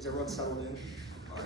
Is everyone settled in? All right.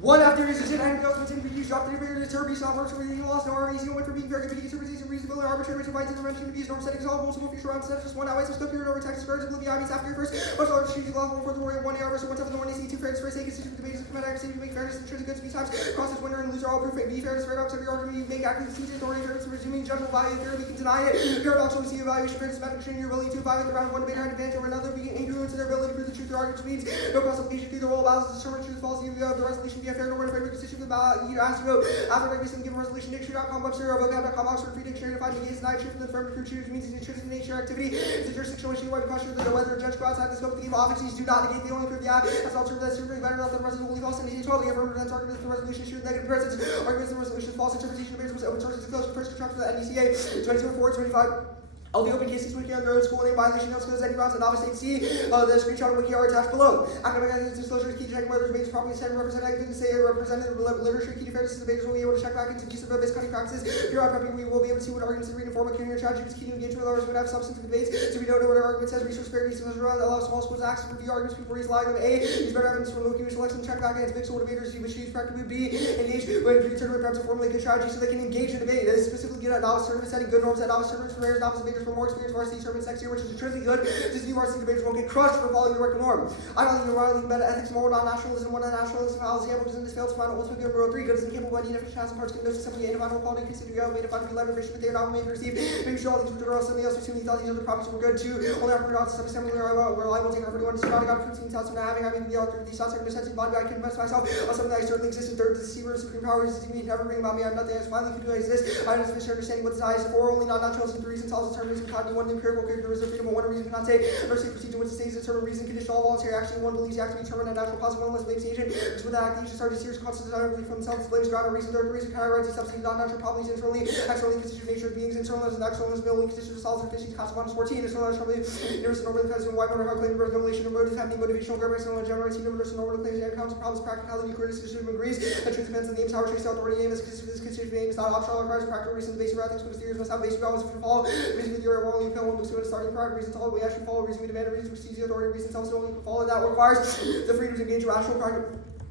One after his agenda and goes within reviews, drop the barrier to turby, stop works for anything lost, no RVC, no one for being very good, interpretation, reasonable, arbitrary, divides, intervention, abuse, norm settings, all multiple future rounds, just one outweighs, still period over Texas cards, oblivion, IBs after your first, much larger shooting, law, for the warrior, 1 AR versus 1 7 the 1 AC, 2 fairness, race, A, constitution, debates, command accuracy, make fairness, intrinsic goods, B times, crosses, winner, and loser, all proof, B fairness, paradox, every argument you make, accuracy, authority, fairness, resuming, general value, theory, we can deny it, paradoxal, we see evaluation, fairness, matrix, your ability to evaluate the round of one debate, an advantage over another, being incongruent to their ability to prove the truth, their argument means, no cross application through the role, balances, determine truth, falsity of the resolution, be a fair, no word, favorite decision, you ask to go after regulation given resolution dictionary.com website or vocab.com Oxford free dictionary to find negates denied truth from the affirmative true choose means the intrinsic nature activity is a jurisdictional issue where the question of whether a judge go outside the scope of the game obviously do not negate the only proof the act as alternative that's certainly better than the resolution only false and 12 the affirmative defense arguments the resolution issue negative presence arguments the resolution false interpretation of was open source disclosure first construction of the NDCA 2024-25 all the open cases wiki on their own school name violation notes goes any grounds and obviously see the screenshot of wiki are attached below. Academic disclosures key to check whether debates properly said and represented say represented literature key to fairness debaters will be able to check back into use of base cutting practices. Here on prepping we will be able to see what arguments and read and form a carrying strategy is key to engage with others would have substantive debates. So we don't know what our argument says, resource fair reasons allow small schools to access review arguments before he's live them. A use better evidence from local selection check back against big school debaters which use practically B engage when pre-tournament preps to formulate good strategy so they can engage in debate. This specifically get a novice tournament setting good norms at novice tournaments for players, novice debaters for more experience varsity tournaments next year, which is intrinsically good. These new varsity debaters won't get crushed for following the working norm. I don't think you're meta ethics, more non-nationalism, one non-nationalism, how example does in this fail to find ultimate good rule 3 good is incapable by inefficient has and parts can notice simply individual quality consider your way to find to be leveraged efficient but they are not made to receive. Maybe show all these which are something else assuming these other properties were good too. Only our products some assembly reliable take our everyone surrounding out 15 thoughts from having the author of these thoughts are necessity body I can invest myself on something that I certainly exist in third deceiver supreme power is me never bring about me I have nothing else finally could do exist. I have sufficient understanding what desires for only non-naturalism 3 reasons all determinism cognitive one empirical characteristic freedom one reason cannot take or say procedure which states determined reason conditional all voluntary action one believes the act to be determined a natural cause one less blames the agent which with that act the agent started serious consequences directly from themselves blames ground or reason third reason characterizes substance non-natural problems internally externally constitute nature of beings internalism and externalism only constitutes solids and fishes consequence 14 internal naturally universal normally because in white motor how claim birth relation of motive having motivational governance and generating universal normal claims and counts problems practicality criticism agrees that truth depends on the aims power trace authority aim is considered aim is not optional requires practical reasons basic ethics but theories must have basic values for follow reason with your moral you feel one books to a starting prior reasons all we actually follow reason we demand reasons which sees the authority reasons also only follow that requires the freedom to engage rational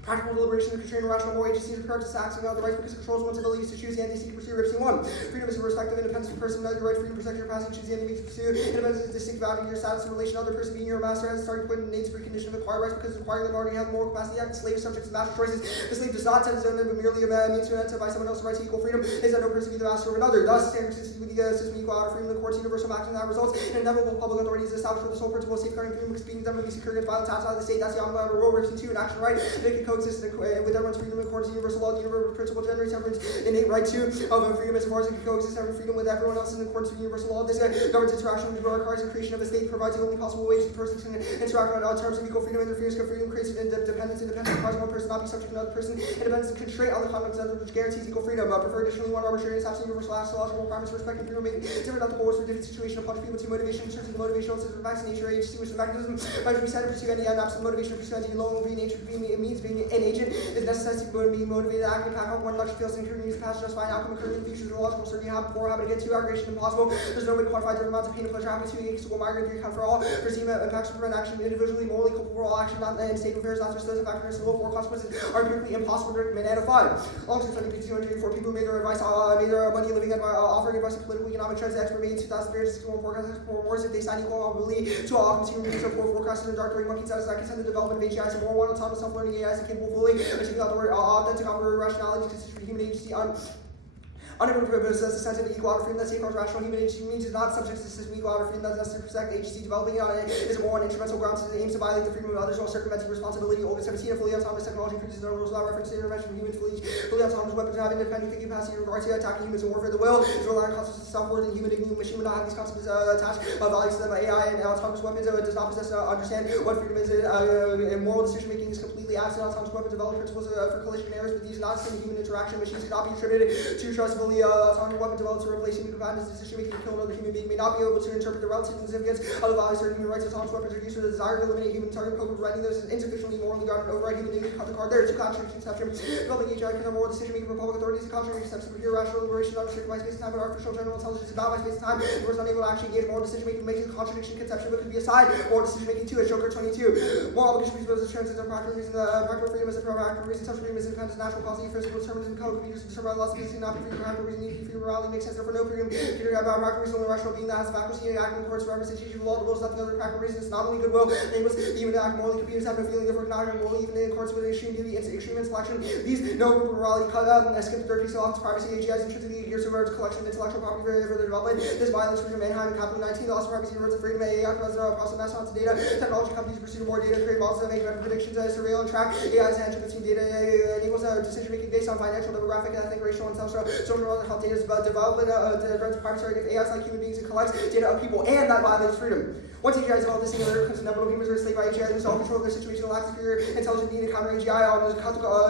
practical deliberation and constrain rational moral agency to practice acts without the right because it controls one's abilities to choose the end to pursue Ripsy 1. Freedom is a respective independence of the person, the right freedom to protect your passing, choose the end to pursue. Independence is distinct value your status in relation to other person being your master as a starting point and innate precondition of acquired rights because acquiring them already have moral capacity to act slave subject to master choices. The slave does not tend to zone them but merely means to enter by someone else's right to equal freedom is that no person be the master of another. Thus, standard consistency with the system equal out of freedom of the court's universal maximum that results in inevitable public authority is established with the sole principle of safeguarding freedom because being done with secure against violence outside of the state. That's the ongoing rule. Ripsy 2 and action right. They can coexist with everyone's freedom in accordance to universal law. The universal principle generates everyone's innate right to of freedom as far as it can coexist having freedom with everyone else in accordance with universal law. This governs interaction which requires the creation of a state provides the only possible ways the persons can interact on terms of equal freedom. Interference with freedom creates independence. Independence requires one person not be subject to another person. Independence is constraint on the conduct of others which guarantees equal freedom. Prefer additionally one arbitrary and absolute universal astrological requirements for respecting freedom making different not the goals for different situation of punch people to motivation in terms of the motivational system of vaccination or agency which the mechanism by which we set to pursue any absolute motivation to pursue any low being nature being means being an agent is necessary to be motivated to act and pack up one lecture feels incurring use past justifying outcome occurring in the future is illogical certainty have before having to get to aggregation impossible. There's no way to quantify different amounts of pain and pleasure happening to equal migrant theory count for all perceive impacts to prevent action individually morally culpable for all action not in state affairs not just those of factors and low consequences are empirically impossible to recommend and 5 long-term study for people who made their advice made their money living offering advice on political economic trends the expert made in 2000 years 61 forecasters for wars if they sign equal probability to all consumer research for forecasting in dark during monkeys that is not consent the development of AGIs and more one autonomous self-learning AIs and capable fully achieving out the word authentic rationality considered for human agency unable to possess a sense of equal out of freedom that safeguards rational human agency means is not subject to the system equal out of freedom that is necessary to protect agency developing is a moral and instrumental grounds that aims to violate the freedom of others while circumventing responsibility. Old 17 fully autonomous technology produces no rules without reference to intervention from humans. Fully autonomous weapons have independent thinking capacity in regards to attacking humans in warfare. The will is relying on concepts of self-worth and human machine would not have these concepts attached values to them. AI and autonomous weapons does not possess understand what freedom is. Moral decision making is completely absent. Autonomous weapons develop principles for collision errors, but these are not the same human interaction. Machines cannot be attributed to trustability fully autonomous weapon developed to replace human command decision-making to kill another human being may not be able to interpret the relative significance of the value of certain human rights. Autonomous weapons are used for the desire to eliminate human target code, providing those as insufficiently morally grounded and override human dignity. Cut the card. There are two contradictions. Developing AGI can have moral decision-making for public authorities. The contrary steps to pure rational liberation, not restricted by space and time, but artificial general intelligence is bound by space and time. The person unable to actually engage moral decision-making makes a contradiction conception, but could be aside. Moral decision-making 2 as Joker 22. Moral obligation is assurances of practical reason. Practical freedom is a practical reason. Such freedom is independent, natural policy, physical determinism, code could be used to determine laws of physics, not be free for practical reason. Need to be free morality makes sense. Therefore, no freedom. Considering about practical reason, only rational being that has the faculty to act in accordance with representation of law. The will is nothing other than practical reason. It's not only goodwill. Nameless, even to act morally. Computers have no feeling, therefore not morally, even in accordance with extreme duty and extreme intellection. These no morality cut up and skip the third piece of office privacy. AGI's intrinsically geared towards collection of intellectual property for further development. This violates freedom of mankind in capital 19. The loss of privacy and rights of freedom. AI process mass amounts of data. Technology companies pursue more data, create models that make better predictions, surveil and track. AI's engine between data enables decision making based on financial, demographic, ethnic, racial, and social health data is development of privacy against AIs like human beings and collects data of people, and that violates freedom. Once AGI is developed, this thing comes to number of humans are enslaved by AGI, lose all control of their situation, lack superior intelligent being to counter AGI.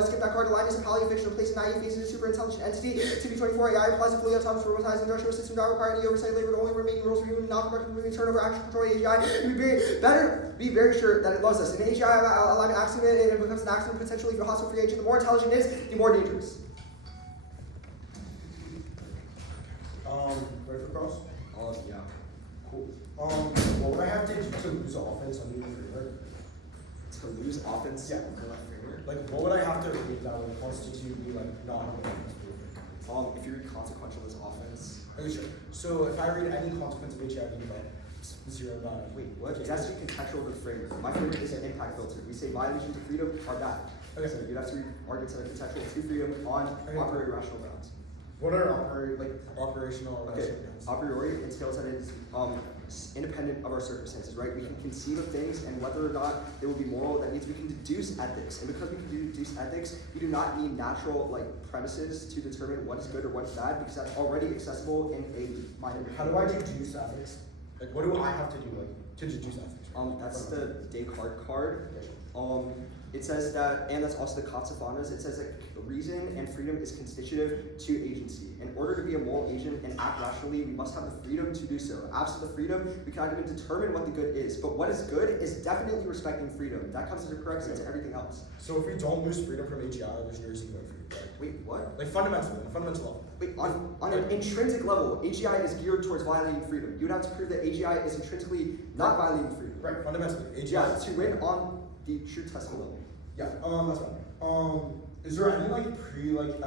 Skip that card, alignment and polyfiction, replace naive faces a super intelligent entity. CP24 AI applies a fully autonomous robotized industrial system, not require any oversight, labor, the only remaining rules for human, not productive moving turnover, action control AGI. Be very sure that it loves us. An AGI alignment accident, it becomes an accident potentially for a hostile free agent. The more intelligent it is, the more dangerous. Ready for cross? Yeah. Cool. What would I have to do to lose offense on the framework? To lose offense? Yeah. Like, what would I have to read that would constitute me, like, not having offense? If you read consequential as offense. Okay, sure. So if I read any consequence of HIV, like 0, 9. Wait, what? It has to be contextual to the framework. My framework is an impact filter. We say violations of freedom are bad. Okay. So you'd have to read arguments that are contextual to freedom on operating rational grounds. What are operational? Okay, a priori entails that it is independent of our circumstances, right? We can conceive of things, and whether or not they will be moral, that means we can deduce ethics. And because we can deduce ethics, we do not need natural premises to determine what is good or what is bad, because that's already accessible in a minor. How do I deduce ethics? Like, what do I have to do to deduce ethics? Right? That's the Descartes card. It says that, and that's also the Katsafanas, it says that reason and freedom is constitutive to agency. In order to be a moral agent and act rationally, we must have the freedom to do so. Absent the freedom, we cannot even determine what the good is. But what is good is definitely respecting freedom. That comes as a correction to everything else. So if we don't lose freedom from AGI, there's no reason to go freedom, right? Wait, what? Like fundamentally, on a fundamental level. Wait, on an intrinsic level, AGI is geared towards violating freedom. You would have to prove that AGI is intrinsically not violating freedom. Right, fundamentally. AGI. Yeah, to win on the true testing level. Yeah, that's fine. Is there any other world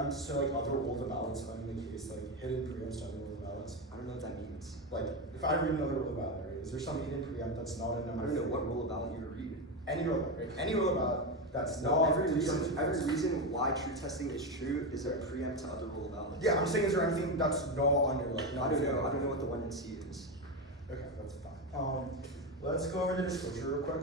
balance in the case, like hidden preempts to other world balance? I don't know what that means. Like, if I read another rule of ballot, right, is there some hidden preempt that's not a number? I don't know what rule of ballot you're reading. Any rule, right? Any rule of ballot that's not every reason why true testing is true is a preempt to other rule of ballot. Yeah, I'm saying, is there anything that's not under I don't know what the 1 and C is. Okay, that's fine. Let's go over the disclosure real quick.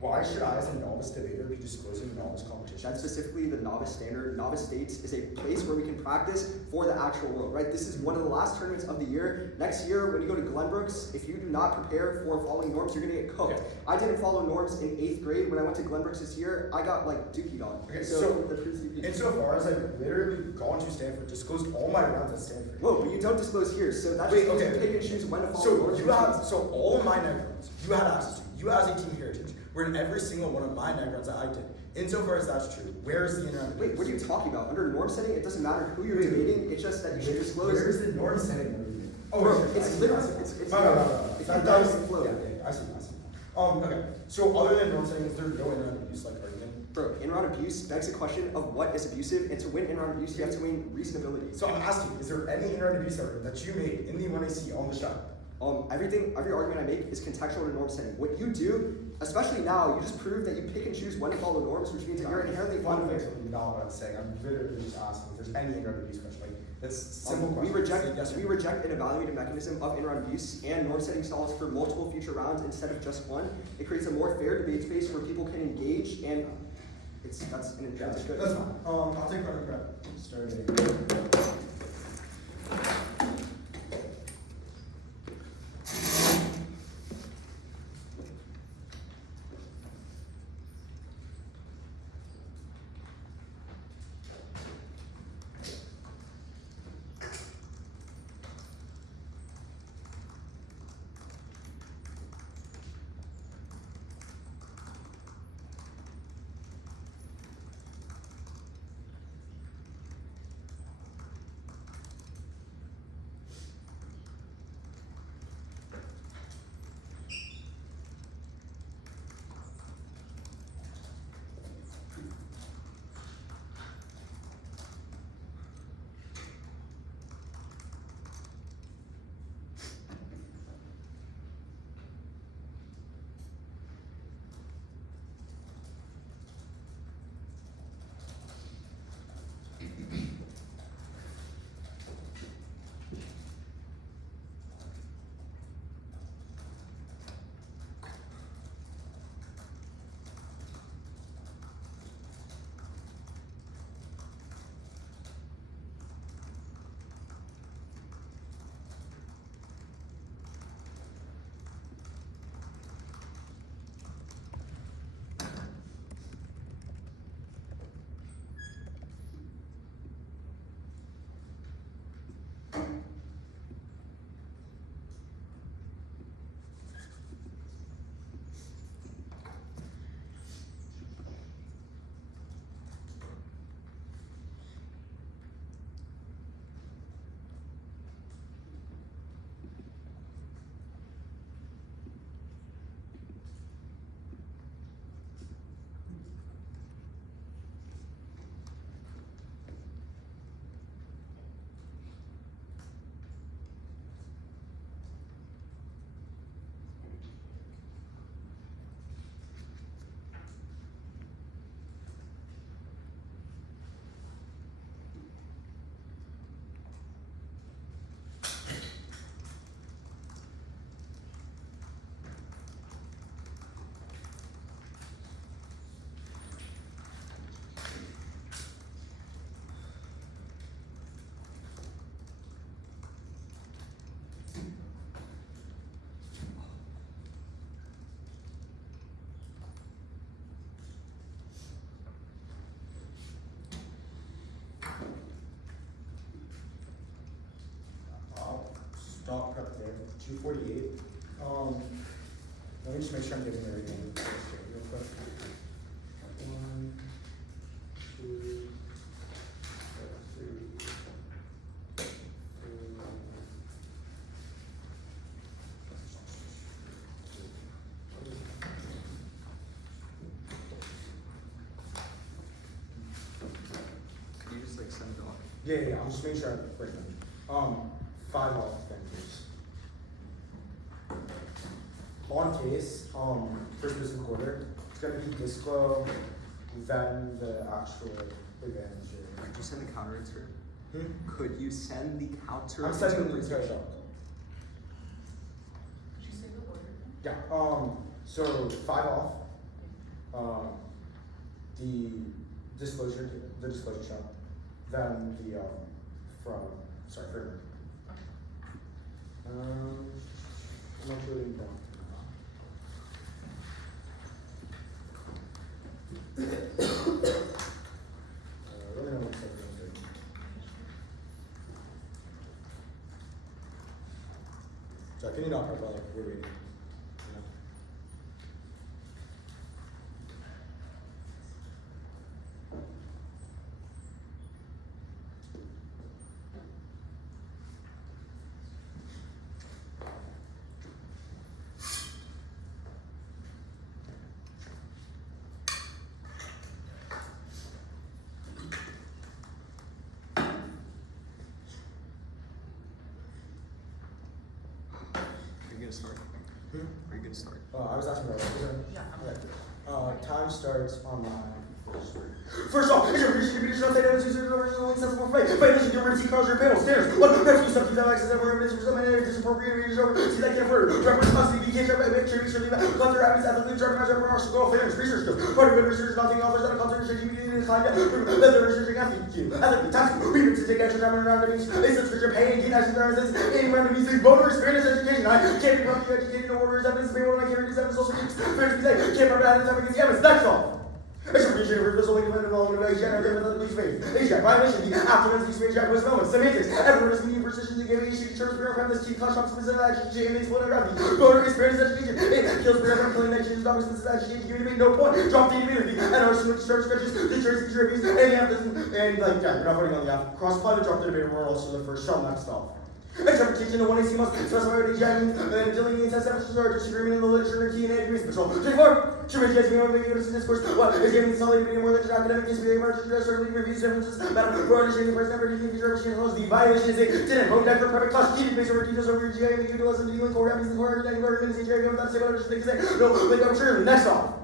Why should I, as a novice debater, be disclosing novice competitions? That's specifically the novice standard. Novice states is a place where we can practice for the actual world, right? This is one of the last tournaments of the year. Next year, when you go to Glenbrooks, if you do not prepare for following norms, you're gonna get cooked. Okay. I didn't follow norms in 8th grade. When I went to Glenbrooks this year, I got dookied on. Okay, so insofar as I've literally gone to Stanford, disclosed all my rounds at Stanford. Whoa, but you don't disclose here, so that's just okay. Pick and choose when to follow norms. So all of my neg runs, you had access to. You as a team heritage. We're in every single one of my neg runs that I did. Insofar as that's true, where is the inner? Wait, what are you talking about? Under norm setting, it doesn't matter who you're debating. It's just that you should disclose. Where is the norm setting? Oh, bro, it's literally that does flow. Yeah, I see. Okay. So other than norm setting, is there no in-round abuse argument? Bro, in-round abuse begs the question of what is abusive, and to win in-round abuse, you have to win reasonability. So I'm asking, is there any in-round abuse argument that you made in the 1AC on the shot? Every argument I make is contextual to norm setting. What you do, especially now, you just prove that you pick and choose when to follow norms, which means that you're inherently fundamentally not what I'm saying. I'm literally just asking if there's any in-round abuse question. Like, that's simple question. We reject an evaluating mechanism of in-round abuse and norm setting stalls for multiple future rounds instead of just one. It creates a more fair debate space where people can engage, and that's an intrinsic good. That's fine. I'll take running credit. Starting. there. 248. Let me just make sure I'm giving everything straight real quick. 1, 2, 3, 4. Can you just like send it off? Yeah, I'm just making sure I break them. 5 off then, please. On case, first person quarter, it's gonna be disco, then the actual advantage. Could you send the counter answer? Hmm? Could you send the counter I'm sending the interpretation? shot. Did you say the order? Yeah, so 5 off, the disclosure shot, then the, framework. I'm not really down. Let me know when it's ready. So can you not prep while we're waiting? You know? Are you gonna start? Are you gonna start? I was asking about that. Yeah. Okay. Time starts on my first off, it's your reason to be distraught that it's usually only sensible fight. Fight is your mercy cause your panel stairs. What best you something that access ever evidence for some disappropriate readers over. See that can't hurt. Reference constantly be can't make sure you should leave out. Cluster habits at the lead driving measure for go flavors, research skills. Part of good research, nothing offers that a culture should you be inclined to let the researching athlete you. Athlete, task, readers to take extra time around the beach. A subscription pay and gain access to residence. Any remedies, voter experience, education. I can't be publicly educated in orders, evidence, to be able to make every evidence, social needs. Fairness be said, can't remember how to time against the evidence. Next off. It's a region of reversal in the development of a general of the police phase. H-Jack, violation, the afternoon's speech phase, Jack was moment. Semantics, everyone is meaning precision to give issue, terms, bureau, this key, clash, specific action, J-M-A, photography, voter experience, education, it kills, bureau, killing, action, doctors, specific action, you make no point, drop the immunity, and also with terms, scratches, the jersey, abuse, and the afternoon, and like, yeah, you're not voting on the app. Cross-apply the drop the debate, we're also the first shell, next off. Interpretation of 1AC must specify what each means, and then delineating test evidence or disagreement in the literature and key and agreements patrol. 24. Should judge me over the units in discourse. What is giving solid meaning more than just academic history, margin, certainly reviews, differences, matter for understanding the person, never using future machine holds the violation is a didn't vote that for perfect class, keeping based over details over your GI, and utilize and dealing core habits and core everything, minutes, each area, without saying what others think to say. No, like I'm sure. Next off.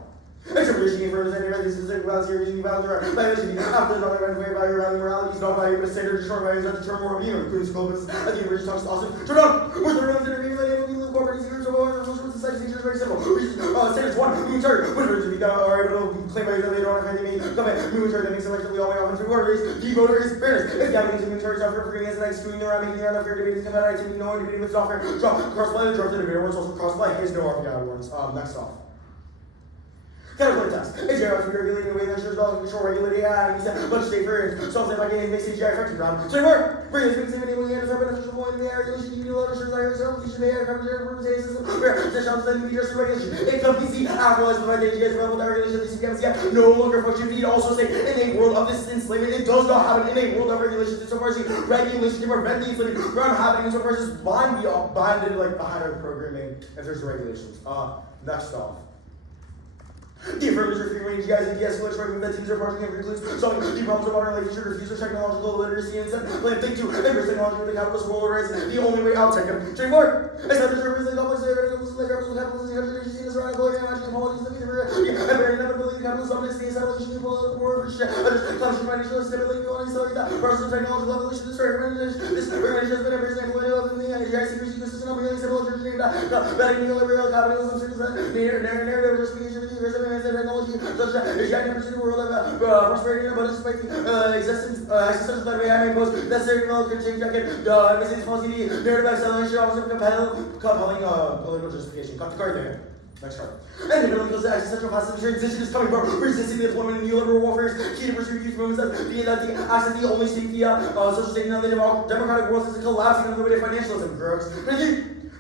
Interpretation for understanding right, this is a value here, using values around violation, after the other way value around morality is not value, but standard short values that determine more being, including scopus. I think we're just talking awesome. Turn on! With the rooms intervening, like able to corporate groups of other rules with society features very simple. Standards 1, moon chart, with words to be done, or able to claim values that they don't have anything mean. Come in, moon chart that makes selectively all the way off into orders. The voter is fairness. If you have any moon chart software for freeing as an excluding the around making around fair debating about activity, no one debating with software. Drop cross-play, drop the debater words, also cross-play. Here's no RPI words. Next off. Category test. AGI was regulating the way that ensures all control regulating and much safer and solves that by getting makes AGI effective round. So more bring this mixing enabling and for beneficial point in the area regulation you know ensures our self you should may have coverage for the system where the shops that need just regulation. It comes easy afterwards by the AGI as well with the regulation of these CapK no longer function. Need also say in a world of this enslavement it does not happen in a world of regulations so far as regulation to prevent the enslavement from happening so far as blind like behind our programming if there's regulations. Next off. The affirmative free range guys and de-escalation that teams are project and concludes solving the problems of modern relationship refuse technological literacy and plan think to embrace technology with the capitalist world is the only way out. Take them. Straightforward. As such, there is a complex variables like capitalism, capitalism, is around going and magic apologies that I very never believe capitalism dominance, the establishment of political war, which clashing financial stability, we want to study that personal technological evolution, this recommendation has been a very example of the AGI secrecy system, really simple, betting neoliberal capitalism, narrative, just being technology, such as the giant pursuit of the world of prosperity and abundance despite the existential that way I may pose necessary development change jacket, message policy, narrative acceleration, officer compelling political justification. Cut the card there. Next card. And the ability to existential passive transition is coming from resisting the deployment of neoliberal warfare is key to pursue youth movements that being that the access the only safety social safety of the democratic world is collapsing under the weight of financialism. Drugs.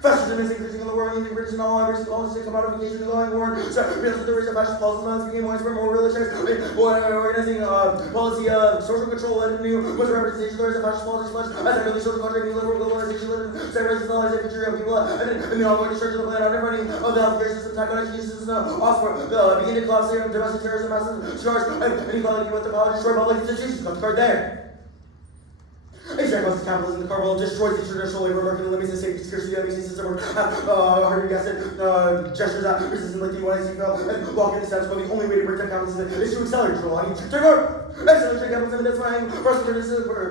Faster than increasing in the world, using British and all Irish policies, commodification, and going war. So, real the race of fascist policies, became more realistic. Organizing policy of social control and new was representation of the fascist policies, as a really social contract, liberal globalization, centralization, future of people, and the ongoing destruction of the planet, underfunding of the healthcare system, technology system, Oxford, beginning to collapse, domestic terrorism, massive charge, and inequality with the power, destroy public institutions. Got the card there. Extracts capitalism, the carbon destroys the traditional labor market, eliminates the safety, scarcity, the system, or hard to guess it, gestures at resistance like the UNIC fell, and blocking the status quo. The only way to break down capitalism is to accelerate control. Accelerate capitalism, that's why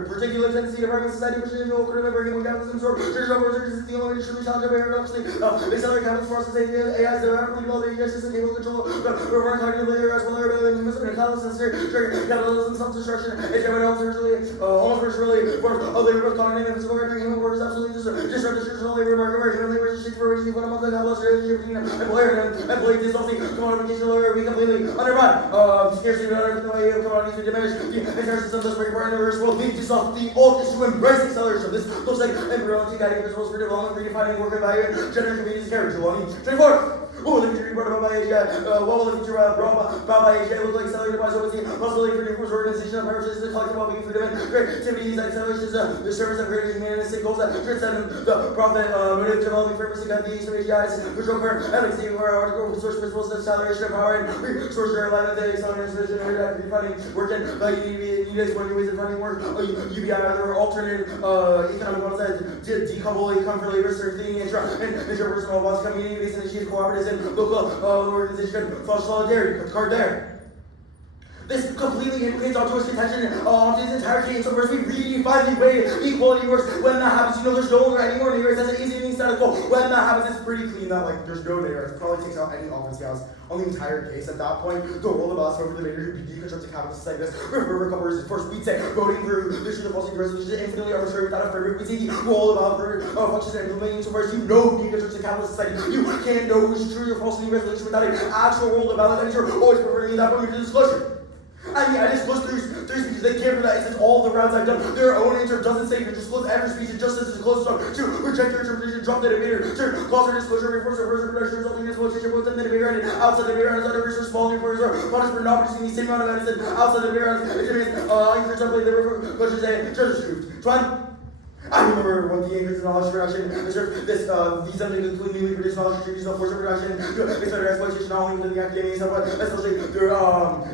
particular tendency to fragment society, which is no current breaking capitalism, or traditional resurgence is the only way to truly challenge it, paradoxically. Accelerate capitalism for us to say AI is the rapidly building system capable of control, over cognitive layer as well as human capitalism, self-destruction, it's almost virtually of labor cognitive and physical work, human work is absolutely disrupt the traditional labor market where human labor is shaped for raising fundamental capitalist relationship between employer and employee, dissolving commodification layer, we completely undermine scarcity of everything way of commodities to diminish the entire system, thus breaking apart in the reverse world, leading to self. The ult is to embrace acceleration. This looks like embryology guiding principles for development, redefining work and value, gender, convenience, character. 24. What will the future be brought about by AGI? What will the future brought about by AGI look like? Accelerated by so the possibility for new organization of purposes, the collective well-being, freedom, and creativity, accelerations, the service of greater humanistic goals that transcend the profit, motive, developing purpose, and the use of AGIs, control current, ethics, source principles of acceleration of power, and resource their alignment, the acceleration, redefining work and value, needs one new ways of finding work, UBI, other alternative economic models that decouple income for labor, certainty, and interpersonal bonds, community-based initiatives, cooperatives, and local organization, false solidarity. Got the card there. This completely implicates onto his contention onto his entire case. So first we redefine the way equality works. When that happens, there's no longer any more neighbors. That's an easy thing status quo. When that happens, it's pretty clean that there's no neighbors. It probably takes out any offense counts on the entire case. At that point, the role of us over the leader who deconstructs the capitalist like this. For a couple reasons. First, we'd say voting for the issue of policy resolution is infinitely arbitrary without a framework. We see the role of functions and implementing. So first, deconstructs the capitalist society. You can't know who's true or false in the resolution without an actual role of balance. And you're always preferring that from your disclosure. I disclosed three speeches. They can't do that. It says all the rounds I've done. Their own intro doesn't say you disclose every speech. It just says disclose some. 2. Reject your interpretation. Drop the debater. 3. Cause for disclosure. Reinforce the first production resulting in exploitation within the debater and outside the debater. And other research small reporters or products for not producing the same amount of medicine outside the debater. It means for example, they were questions and judges truth. 1. I remember when the increase in knowledge production, these something include newly produced knowledge distribution, force of production, it's better exploitation not only within the academia, but especially through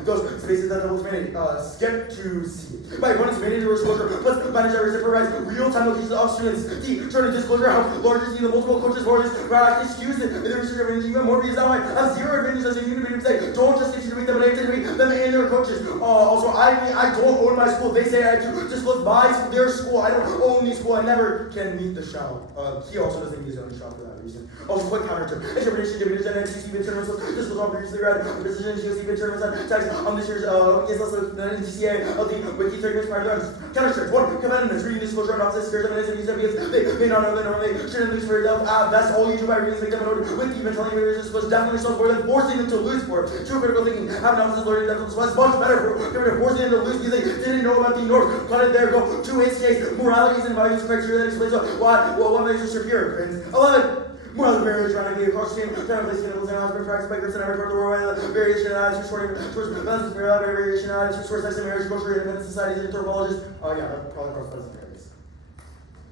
those spaces that double humanity. Skip to see. By running humanity disclosure, plus manage everything provides real-time locations of students. D. Turning disclosure, how large is the multiple coaches, largest product excuse it. In the research of even more because that might have zero advantage as a unit say, don't just get you to meet them, but I have to meet them and their coaches. Also, I don't own my school. They say I have to disclose their school. I don't own these school. I never can meet the shell. He also doesn't use his own shell for that reason. Also, quick counter interpretation, division, and 60-bit terms. This was all previously read. Precision, GOC-bit terms, and text on this year's is also the NCCA of the Wiki 30 minutes prior to runs. Counter 1. Competitiveness, reading disclosure, analysis, scares, evidence, and use because they may not know that normally shouldn't lose for yourself. That's all you do by reading, make them note with even telling you disclose definitely so more than forcing them to lose for it. True critical thinking, have analysis, learning, depth, is much better for forcing them to lose because they didn't know about the norm. Cut it there, go to his case. Moralities and values criteria that explains what makes us superior. 11. More than various trying to get across the game, trying to place chemicals and has been practiced by groups in every part of the world. Variation in attitudes towards balance, variation in attitudes towards sex and marriage, culture, independent societies, and anthropologists. Yeah, that probably cross present areas.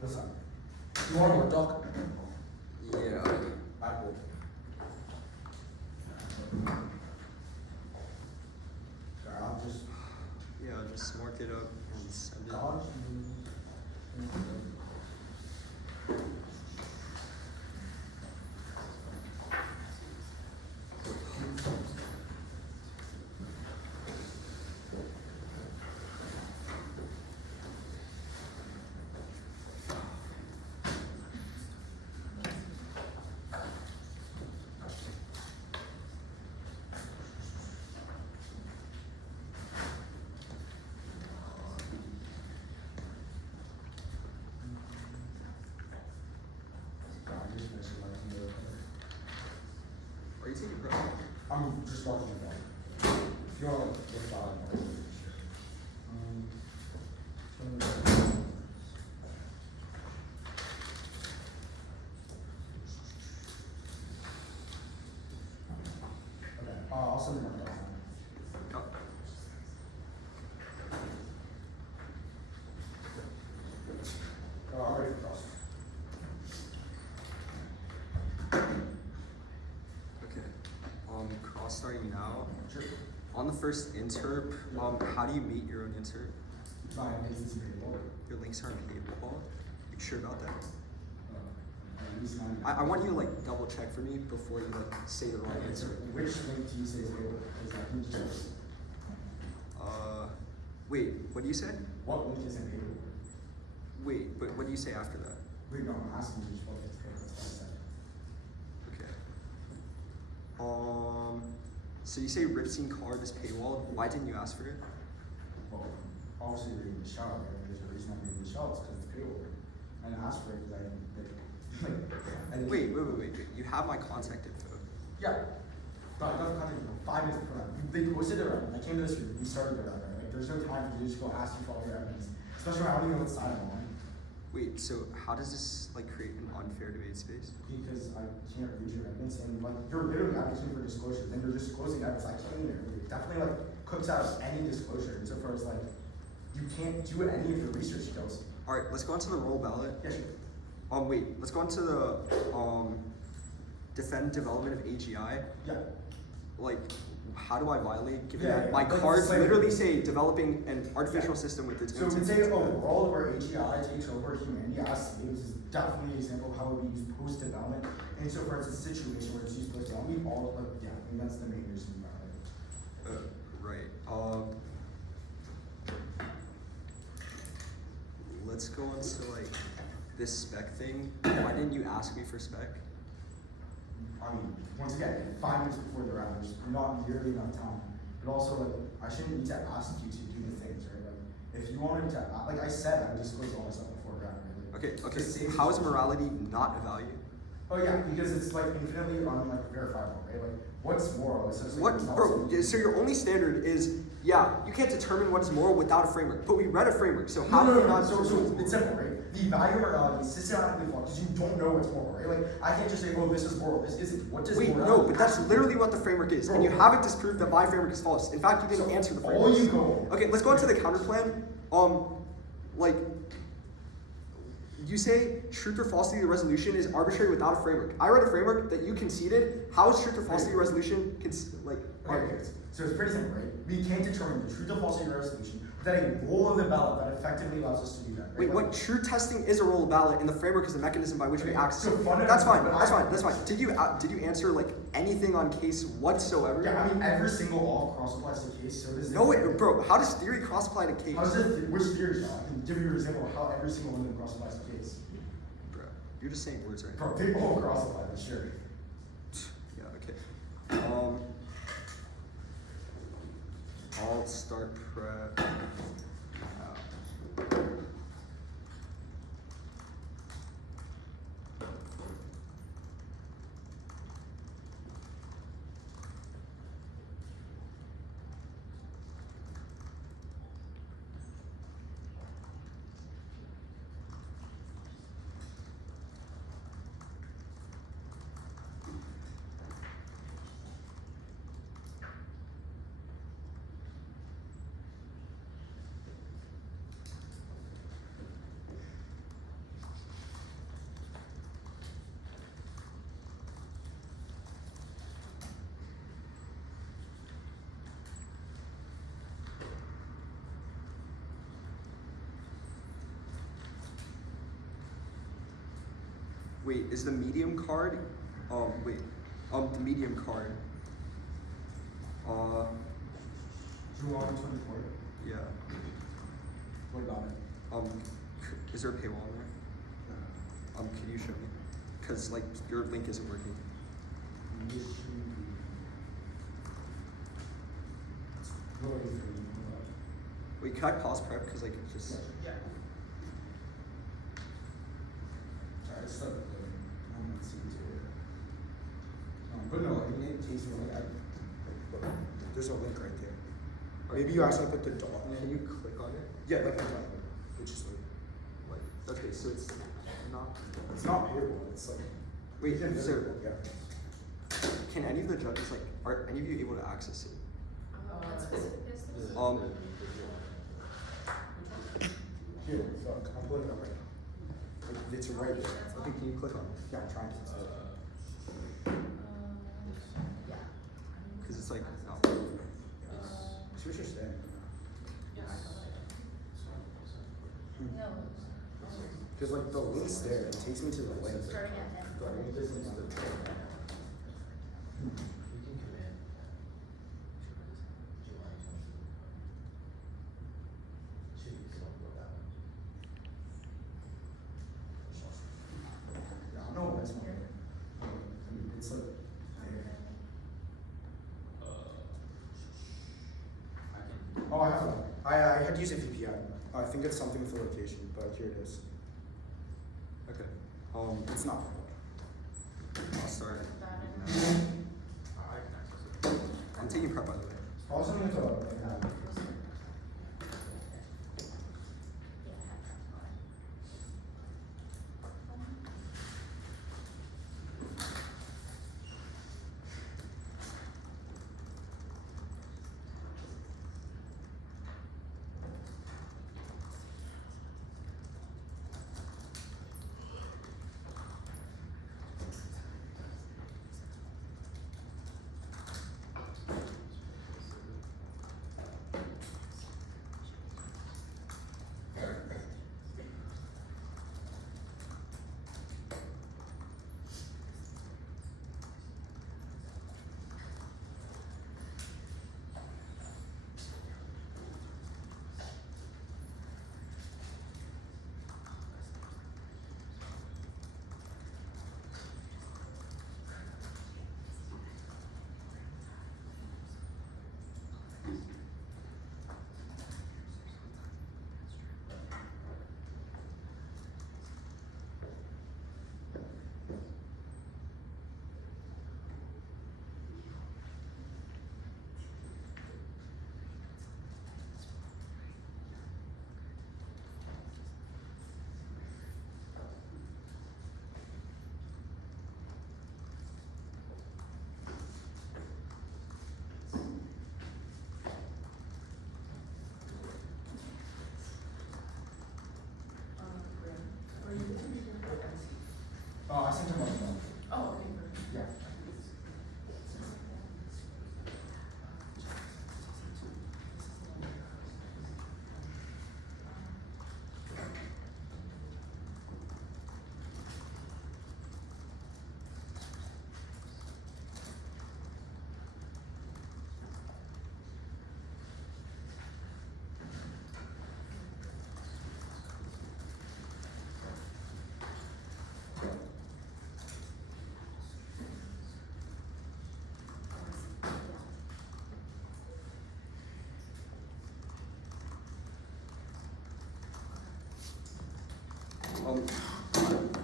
That's fine. You want more doc? Yeah, I would. I'll just mark it up and send it. Are you taking pro? I'm just watching it back. If you want to look at it. cross starting now. Sure. On the first interp, how do you meet your own interp? My business is payable. Your links aren't payable. You sure about that? At least mine. I want you to like double check for me before you like say the wrong answer. Which link do you say is payable? Is that link just? Wait, what do you say? What link isn't payable? Wait, but what do you say after that? Wait, no, I'm asking you just what is payable. That's what I said. Okay. So you say Ripstein card is paywalled. Why didn't you ask for it? Well, obviously reading the shell, right? There's a reason I'm reading the shell, it's because it's payable. I didn't ask for it because I didn't, I didn't. Wait. You have my contact info. Yeah. But I got the contact info 5 minutes before that. They posted it around. I came to this room, we started it around, right? Like, there's no time for you to just go ask you for all your evidence. Especially when I don't even know what side I'm on. Wait, so how does this like create an unfair debate space? Because I can't read your evidence, and like, you're literally advocating for disclosure, then you're disclosing evidence. I can't even read it. Definitely like cooks out any disclosure insofar as like, you can't do any of your research skills. Alright, let's go on to the roll ballot. Yeah, sure. Wait, let's go on to the defend development of AGI. Yeah. Like, how do I violate given Yeah, that my like, cards like- literally say developing an artificial system with its So own we say, systems? oh, a world where AGI takes over humanity as slaves is definitely an example of how it would be used post-development. And so for instance, a situation where it's used post-development, all like, yeah, I mean, that's the main reason about it. Right. Let's go on to like this spec thing. Why didn't you ask me for spec? I mean, once again, 5 minutes before the round, there's not nearly enough time. But also, like, I shouldn't need to ask you to do the things, right? Like, if you wanted to, like I said, I would disclose all my stuff before the round, right? Like, Okay. just save How is yourself. morality not a value? Oh yeah, because it's like infinitely verifiable, right? Like, what's moral? It's just like, What, results bro? in- So your only standard is, yeah, you can't determine what is moral without a framework. But we read a framework, so how No, do no, you no, not? so it's simple, right? The value of morality is systematically flawed because you don't know what's moral, right? Like, I can't just say, oh, this is moral, this isn't. What does Wait, morality no, but that's actually literally mean? what the framework is, Bro. and you haven't disproved that my framework is false. In fact, you didn't So, answer the all framework. you go. Okay, let's go on to the counter plan. Like, you say truth or falsity of the resolution is arbitrary without a framework. I read a framework that you conceded. How is truth or falsity of the resolution Okay, so it's pretty simple, right? We can't determine the truth or falsity of the resolution without a roll of the ballot that effectively allows us to do that. Right? Wait, Like, what? True testing is a roll of ballot, and the framework is the mechanism by which we Okay, access so it. fundamentally, That's fine. but That's I- fine. That's fine. Did you answer like anything on case whatsoever? Yeah, I mean, every single all cross applies to case, so does No, wait, bro. How does theory cross apply to case? How does it, which theories are? I can give you an example of how every single one of them cross applies to case. Bro, you're just saying words right now. Bro, they all cross apply, but sure. Yeah. Okay. I'll start prep. Wait, is the medium card? The medium card. 224. Yeah. What about it? Is there a paywall in there? Can you show me? Cause like your link isn't working. Wait, can I pause prep? Cause like it just. Yeah. Sorry, it's like, I'm not seeing it. But no, like, in case you're like, there's a link right there. Maybe you actually put the dot in it. Can you click on it? Yeah, like the dot, which is like, Okay, so it's not. it's not payable, it's like. Wait, it's invisible, so yeah. can any of the judges like are any of you able to access it? What specific is this? Here, look, I'm putting it up right now. It's right there. Okay, can you click on it? Yeah, I'm trying to. Yeah. Because like the link's there, it takes me to the link. Starting at N. But I mean, this is the Yeah, no, that's not there. It's like there. Oh, I have one. I had to use a VPN. I think it's something with the location, but here it is. Okay. It's not. I'll start. I'm taking prep by the way. also need to I sent him on the phone. Oh, okay, perfect. Yeah.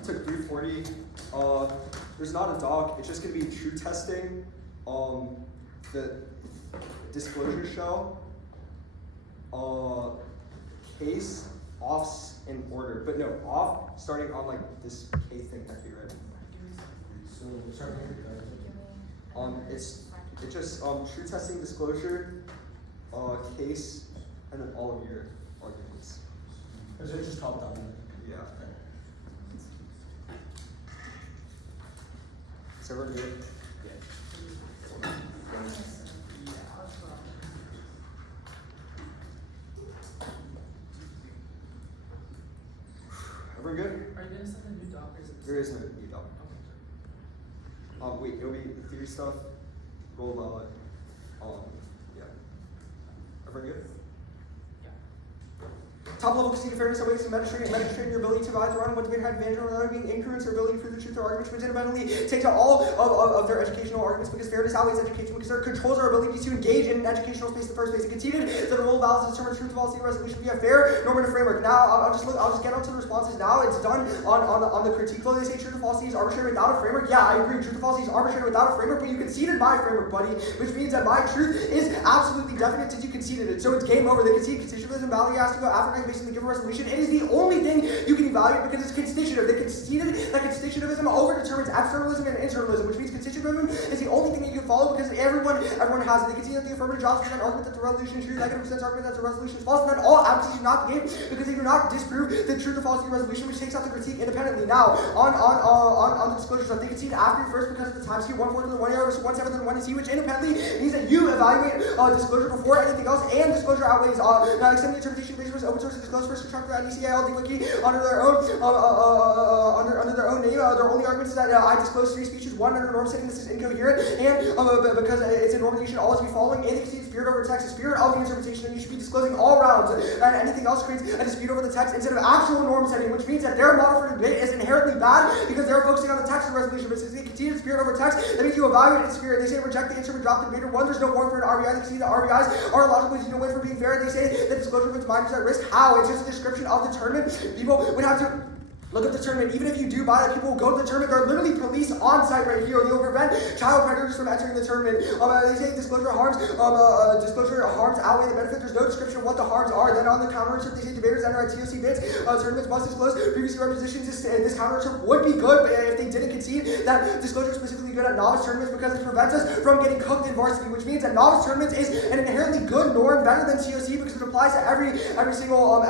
Took 340. There's not a doc. It's just gonna be true testing. The disclosure shell. Case offs in order, but no off starting on like this K thing that you read. So start with It's just true testing disclosure, case, and then all of your arguments. Is it just top down? Yeah. Is everyone good? Everyone good? Are you gonna send a new doc or is it? There is no new doc. Okay. Wait, it'll be the theory stuff, roll out, yeah. Everyone good? Top level conceded fairness awaits in magistrating your ability to divide the run, what debate had advantage over being incongruence, or ability to prove the truth of arguments, which independently take to all of their educational arguments because fairness outweighs education, because it controls our ability to engage in an educational space in the first place. It conceded that the rule of balance to determine the truth of policy resolution via fair normative framework. Now I'll just get onto the responses now. It's done on the critique flow. They say truth of policy is arbitrary without a framework. Yeah, I agree. Truth of policy is arbitrary without a framework, but you conceded my framework, buddy, which means that my truth is absolutely definite since you conceded it. So it's game over. They concede constitutionalism value has to go after based on the given resolution. It is the only thing you can evaluate because it's constitutive. They conceded that constitutivism over-determines externalism and internalism, which means constitutivism is the only thing you can follow because everyone has it. They concede that the affirmative jobs present argument that the resolution is true, negative presents argument that the resolution is false, and then all advocacy should not game because they do not disprove the truth of falsity resolution, which takes out the critique independently. Now, on the disclosure stuff, they concede after first because of the times here, 1/4 to the 1 error versus 1/7 to the 1 to C, which independently means that you evaluate disclosure before anything else, and disclosure outweighs now extending the interpretation based on open source to disclose first constructor at ECIL wiki under their own under their own name. Their only argument is that I disclose three speeches. One, under norm setting, this is incoherent, and because it's a norm that you should always be following, and the conceded spirit over text, the spirit of the interpretation that you should be disclosing all rounds, and anything else creates a dispute over the text instead of actual norm setting, which means that their model for debate is inherently bad because they're focusing on the text of the resolution. But since they conceded spirit over text, that means you evaluate its spirit. They say reject the interpret, drop the debater. One, there's no warrant for an RBI. They concede that RBIs are illogical. You know when for being fair. They say that disclosure puts minors at risk. How? It's just a description of the tournament. People would have to look at the tournament. Even if you do buy that, people will go to the tournament. There are literally police on site right here. They will prevent child predators from entering the tournament. They say disclosure harms outweigh the benefit. There's no description of what the harms are. Then on the counter insert, they say debaters enter at TOC bids. Tournaments must disclose previous repositions. This counter insert would be good if they didn't concede that disclosure is specifically good at novice tournaments because it prevents us from getting cooked in varsity, which means that novice tournaments is an inherently good norm, better than TOC because it applies to every single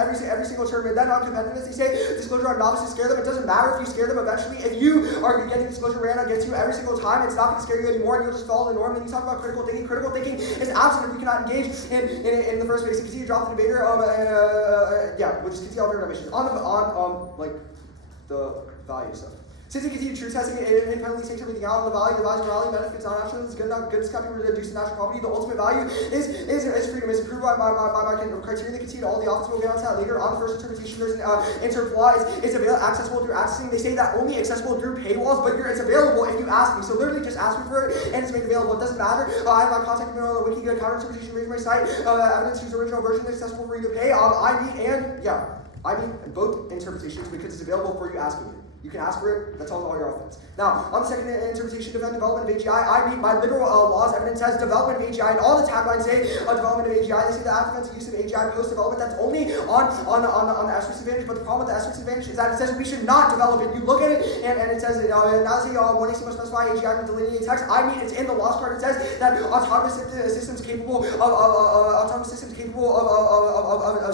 tournament. Then on competitiveness, they say disclosure on novices scare them. It doesn't matter if you scare them eventually. If you are getting disclosure ran against you every single time, it's not going to scare you anymore and you'll just follow the norm. And you talk about critical thinking. Critical thinking is absent if we cannot engage in the first place. You continue to drop the debater, we'll just continue all their emissions. On the value stuff. Since you continue truth testing and independently takes everything out on the value morality benefits non-national is good enough, good as copy reduced to national property. The ultimate value is freedom. It's improved by my criterion. They concede all the office. We'll get onto that later. On the first interpretation, there's an insert flaw. It's accessible through accessing. They say that only accessible through paywalls, but it's available if you ask me. So literally just ask me for it and it's made available. It doesn't matter. I have my contact info on the wiki. Counter interpretation raised my site. Evidence whose original version is accessible for you to pay. I mean both interpretations because it's available for you asking me. You can ask for it, that's all your offense. Now, on the second interpretation, defend development of AGI, I mean, by literal laws, evidence says development of AGI, and all the taglines say development of AGI. They say the defense use of AGI post-development, that's only on the asterisk advantage, but the problem with the asterisk advantage is that it says we should not develop it. You look at it, and it says, now they say, one AC must specify AGI to delineate text. I mean, it's in the loss card, it says that autonomous systems capable of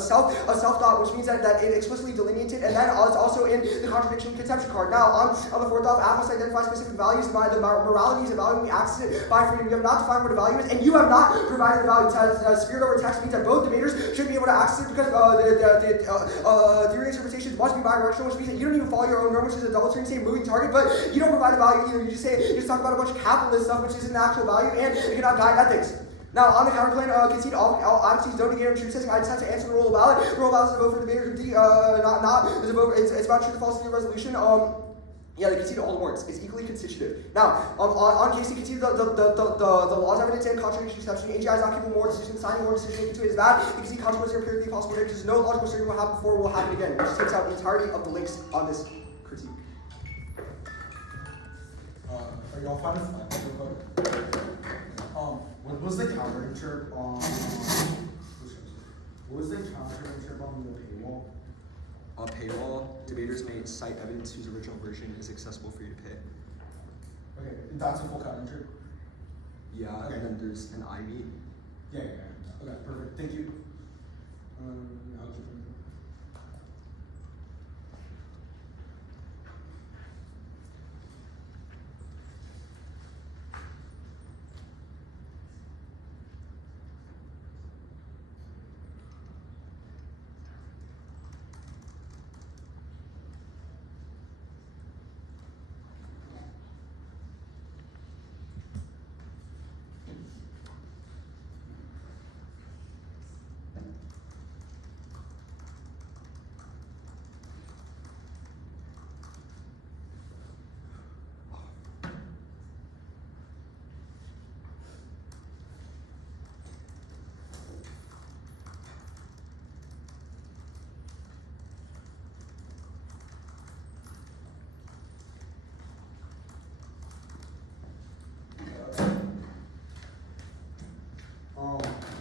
self-thought, which means that it explicitly delineates it, and then it's also in the contradiction conception card. Now, on the fourth off, App must identify specific values. The morality is a value. We access it by freedom. You have not defined what a value is, and you have not provided a value. Spirit over text means that both debaters should be able to access it because the theory interpretations must be bidirectional, which means that you don't even follow your own norm, which is a double term, say moving target, but you don't provide a value either. You just talk about a bunch of capitalist stuff, which isn't the actual value, and you cannot guide ethics. Now, on the counterclaim, concede all attitudes don't negate truth testing. I just have to answer the rule of ballot. The rule of ballot is a vote for debaters. It's a vote. It's about truth or falsity of resolution. They concede all the warrants. It's equally constitutive. Now, on case they concede the laws, evidence, and contradiction exception. AGI is not capable of more decision. Signing more decision making to it is bad. You can see consequences are empirically possible. There's no logical certainty what happened before will happen again. Which takes out the entirety of the links on this critique. Are y'all fine with that? What was the counter insert on? What was the counter insert on the paywall? Paywall, debaters may cite evidence whose original version is accessible for you to pay. Okay, that's a full counter insert? Yeah, okay. And then there's an I mean. Yeah. Okay, perfect. Thank you.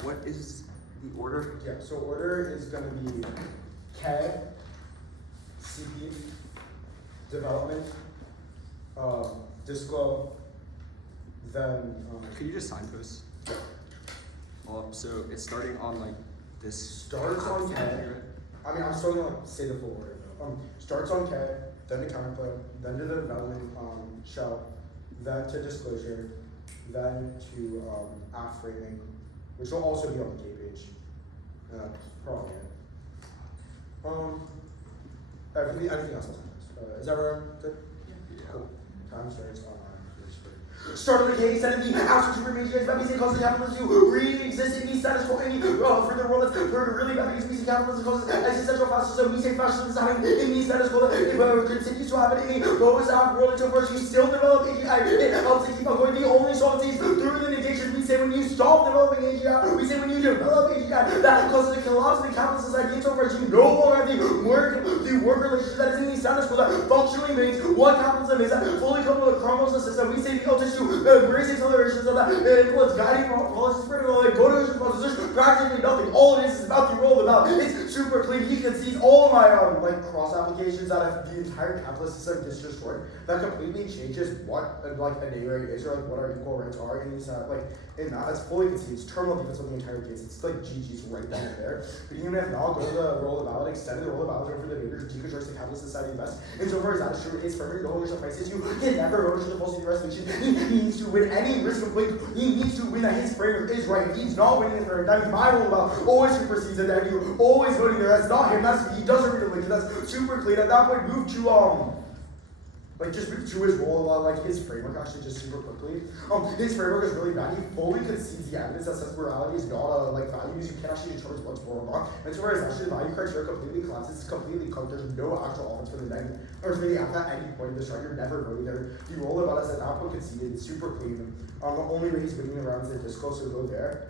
What is the order? Yeah, so order is going to be CAD, CP, development, Disclo, then. Could you just signpost? So it's starting on like this. Starts on CAD. I mean, I'm still going to say the full order though. Starts on CAD, then to counterplay, then to the development shell, then to disclosure, then to app framing, which will also be on the K page. Probably it. Anything else? Is everyone good? Yeah. Cool. Time starts on our first break. Start of the case, and the absence of remains by BC causes capitalism to re-exist in the status quo any further world that's really bad because BC capitalism causes existential fascism. We say fascism is happening in the status quo that continues to happen in the lowest half world until first you still develop AGI. It helps to keep on going. The only solvency through the negation. We say when you stop developing AGI, we say when you develop AGI, that causes a collapse in the capitalist society until first you no longer have the work relationship that is in the status quo that functionally makes what capitalism is that fully coupled with chromosomal system. We say the tissue embrace accelerations of that influence guiding policies for development, go to his responses, there's practically nothing. All it is about the roll of out. It's super clean. He concedes all of my cross applications that if the entire capitalist system gets destroyed, that completely changes what an A rate is or what our equal rates are in these in that. It's fully conceded. It's terminal defense of the entire case. It's like GG's right down there. But even if now go to the roll of ballot, extended the roll of ballot over the debaters, deconstructs the capitalist society best. And so far as that is true, it's firmly the whole of prices. You can never vote for the falsity resolution. He needs to win any risk of winning. He needs to win that his framework is right. If he's not winning the framework, that means my roll of ballot always supersedes it. That you always voting there. That's not him. He doesn't read the link. That's super clean. At that point, move to just move to his role, his framework actually just super quickly. His framework is really bad. He fully concedes the evidence that says morality is not values. You can't actually determine what's moral or not. And so whereas actually the value criteria completely collapses, it's completely cooked. There's no actual offense for the negative or for the at any point in the start. You're never voting there. The role of us at that point conceded. It's super clean. The only way he's winning the round is the disco, so go there.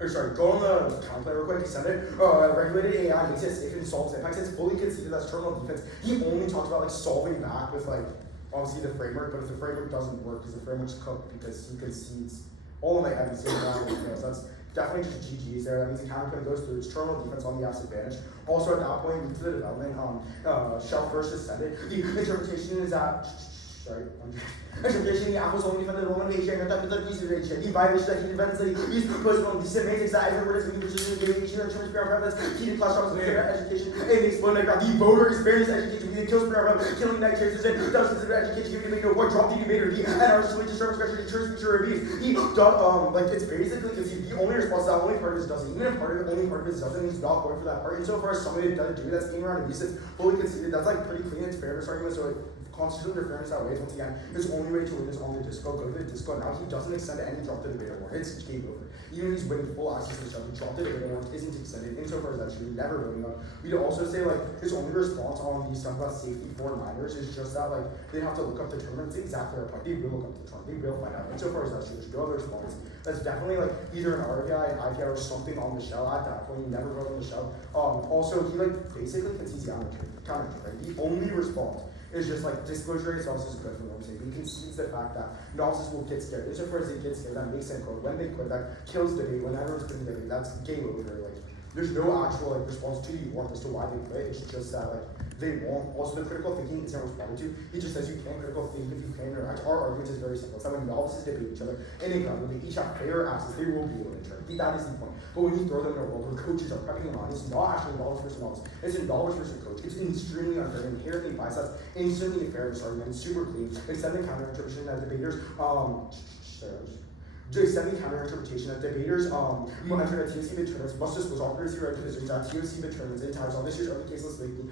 Go on the template real quick, send it. Regulated AI makes it safe and solves impacts. It's fully conceded as terminal defense. He only talks about solving that with obviously the framework, but if the framework doesn't work, because the framework's cooked because he concedes all of the evidence around it. That's definitely just GG's there. That means the counterpoint goes through. It's terminal defense on the app's advantage. Also at that point, into the development, shell first is send it. The interpretation is that interpretation the apples only defended the Roman Asia and the consideration. The violation that he defends that he's personal disadvantage that every word is being positioned in deviation and terms of preference, heated class struggles with fair education, and the exploding ground. The voter is fairness education, the kills preference, killing night chases, and does consider education, giving the war, drop the debater, the anarchistly disturbs especially the church future abuse. He does, it's basically because the only response that only part of his does it. Even if only part of his doesn't, he's not going for that part. And so far as somebody that doesn't do that's being around abuse, it's fully conceded. That's pretty clean. It's fairness argument, so constitutional interference that way. Once again, his only way to win is on the disco. Go to the disco. Now he doesn't extend any drop the debater warrant. It's game over. Even if he's winning full access to the show, the drop the debater warrant isn't extended. Insofar as that's true, never voting on. We'd also say his only response on these stuff about safety for minors is just that they have to look up the tournament. It's exactly our point. They will look up the tournament. They will find out. Insofar as that's true, there's no other response. That's definitely either an RPI, an IPI, or something on the shell. At that point, you never vote on the shell. Also, he basically concedes the counter, right? The only response is just disclosure itself is good for them. He concedes the fact that novices will get scared. Insofar as they get scared, that makes them quote. When they quit, that kills debate. When everyone's been debate, that's game over. There's no actual response to the warrant as to why they quit. It's just that they won't. Also, the critical thinking isn't responded to. He just says you can't critical think if you can't interact. Our argument is very simple. It's that when novices debate each other in a ground, when they each have fair access, they will be able to interact. That is the point. But when you throw them in a world where coaches are prepping them on, it's not actually novice versus novice. It's a novice versus coach. It's extremely unfair, inherently biased. That's instantly a fairness argument. It's super clean. Extending counter interpretation that debaters extending counter-interpretation that debaters enter a TOC bid-tournaments must disclose all courtesy right to visitors at TOC bid-tournaments in times on this year's open caseless league.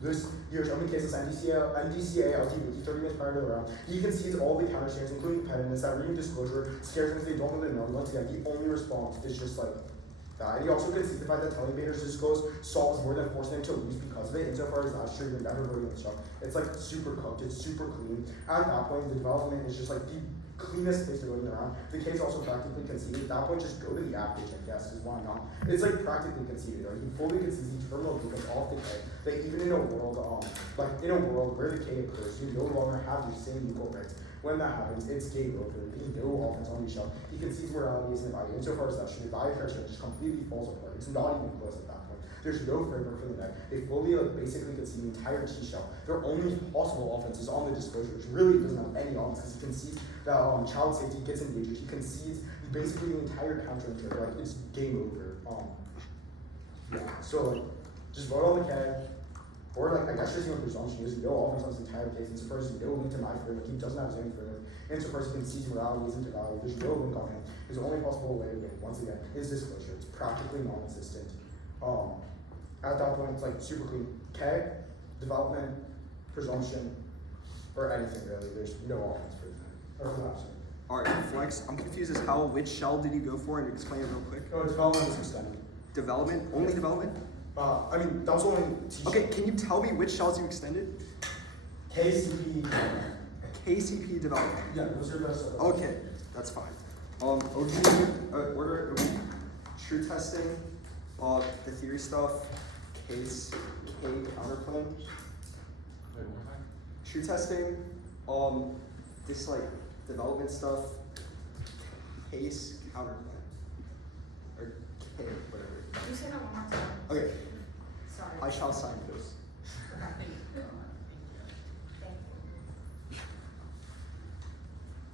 This year's open caseless NDCA LTV 30 minutes prior to the round. He concedes all the counter-stands, including competitiveness, that reading disclosure scares them they don't know the norm. Once again, the only response is just that. And he also concedes the fact that telling debaters to disclose solves more than forcing them to lose because of it. Insofar as that's true, you're never voting on the show. It's super cooked, it's super clean. At that point, the development is just the cleanest place to go around. The case also practically conceded. At that point, just go to the app page, I guess, is why not. It's practically conceded. He fully concedes the terminal defense off the K. That even in a world, where the K occurs, you no longer have the same equal rights. When that happens, it's game over. There'll be no offense on the show. He concedes morality isn't value. Insofar as that should, the value criteria just completely falls apart. It's not even close at that point. There's no framework for the net. They fully basically concede the entire T shell. Their only possible offense is on the disclosure, which really doesn't have any offense because he concedes that child safety gets engaged. He concedes basically the entire counter inter. It's game over. So just vote on the K. Or I guess just even presumption is no offense on his entire case. Insofar as no link to my framework, he doesn't have his own framework. Insofar as he concedes morality isn't value, there's no link on him. His only possible way to win, once again, is disclosure. It's practically non-existent. at that point, it's like super clean. K, development, presumption, or anything really. There's no offense for that. Or for that, sorry. Alright, Flex, I'm confused as hell. Which shell did you go for, and explain it real quick? Oh, development is extended. Development? Only development? I mean, that was only teaching. Okay, can you tell me which shells you extended? KCP. KCP development. Yeah, those are best. Okay, that's fine. OG, order, true testing, the theory stuff, case, K counterclaim. True testing, this like development stuff, case counterclaim, or K, whatever. Can you say that one more time? Okay, Sorry. I shall sign those. Okay. Thank you.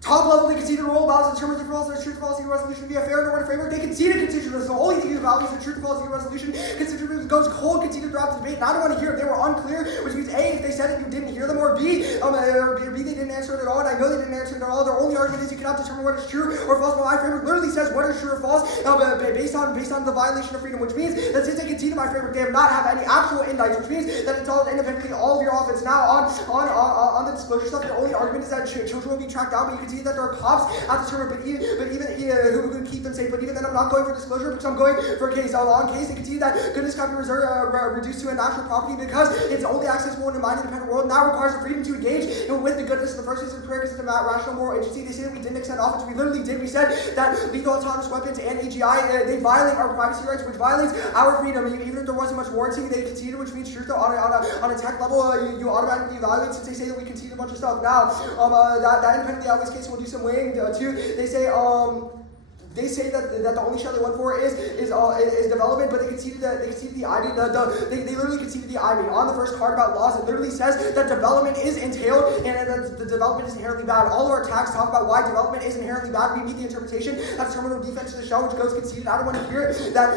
Top level, they conceded the role of values, determines the falsity, truth, falsity, resolution via fair and order framework. They conceded constitutionalism. The only thing about values, the truth, falsity, resolution. Constitutionalism goes cold, conceded throughout the debate. And I don't want to hear it. They were unclear, which means A, if they said it, you didn't hear them, or B, they didn't answer it at all. And I know they didn't answer it at all. Their only argument is you cannot determine what is true or false. But my framework literally says what is true or false based on the violation of freedom, which means that since they conceded my framework, they have not have any actual indices, which means that it's all independently all of your offense. Now on the disclosure stuff, the only argument is that children will be tracked down, but you can see that there are cops at the tournament, but even who would keep them safe. But even then, I'm not going for disclosure because I'm going for a case. On case, they can see that goodness cannot be reduced to a natural property because it's only accessible in a mind-independent world. And that requires the freedom to engage with the goodness in the first instance, prayer, system, rational moral agency. They say that we didn't extend offense. We literally did. We said that lethal autonomous weapons and AGI they violate our privacy rights, which violates our freedom. Even if there wasn't much warranty, they conceded, which means truth on a tech level, you automatically evaluate since they say that we conceded a bunch of stuff. Now, that independently outweighs case. We'll do some weighing too. They say that the only shell they went for is development, but they conceded the IB. They literally conceded the IB on the first card about laws. It literally says that development is entailed and that the development is inherently bad. All of our tags talk about why development is inherently bad. We meet the interpretation that's terminal defense of the shell, which goes conceded. I don't want to hear it. That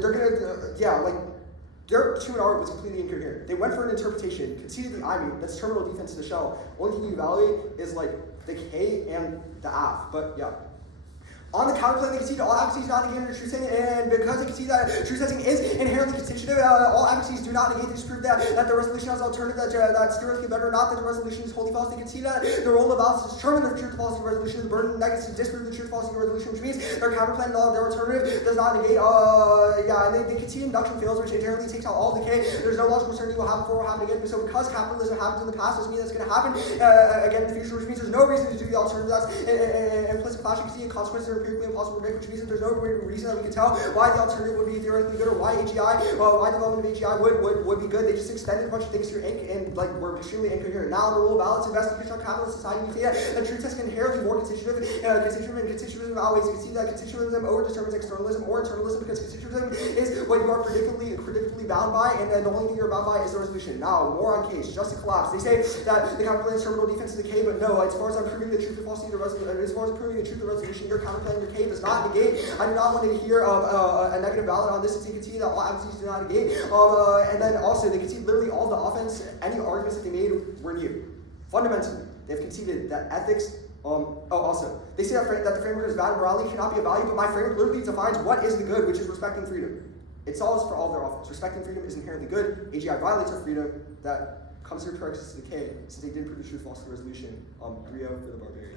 they're gonna their 2R was completely incoherent. They went for an interpretation, conceded the IB. That's terminal defense of the shell. Only thing you evaluate is like the K and the AF. But yeah. On the counterclaim, they concede all advocacies not negate truth testing, and because they concede that truth testing is inherently constitutive, all advocacies do not negate. They just prove that the resolution has an alternative that's theoretically better, not that the resolution is wholly false. They concede that the role of values is to determine the truth falsity resolution. The burden negates to disprove the truth falsity resolution, which means their counterclaim, their alternative does not negate. And they concede induction fails, which inherently takes out all decay. There's no logical certainty what happened before will happen again. So because capitalism happened in the past doesn't mean that's going to happen again in the future, which means there's no reason to do the alternative. That's implicit clashing. You can see consequences empirically impossible to predict, which means that there's no reason that we can tell why the alternative would be theoretically good or why why development of AGI would be good. They just extended a bunch of things through ink and like were extremely incoherent. Now the rule of balance investigation on capitalist society, we see that truth test can inherently more constitutive and constitutionalism outweighs. You can see that constitutionalism overdetermines externalism or internalism because constitutionalism is what you are predictably bound by, and then the only thing you're bound by is the resolution. Now more on case, just a collapse. They say that the counterclaim is terminal defense of the K, but no, as far as I'm proving the truth and falsity of the resolution, as far as proving the truth of the resolution, your counterclaim, your K does not negate. I do not want to hear a negative ballot on this. Since you can see that all advocacies do not negate. And then also they concede literally all the offense, any arguments that they made were new. Fundamentally, they've conceded that ethics. Also, they say that the framework is bad and morality cannot be a value, but my framework literally defines what is the good, which is respecting freedom. It solves for all their offense. Respecting freedom is inherently good. AGI violates our freedom. That comes here to excess to decay, since they did prove the truth falsity resolution. 3-0 for the barbarian.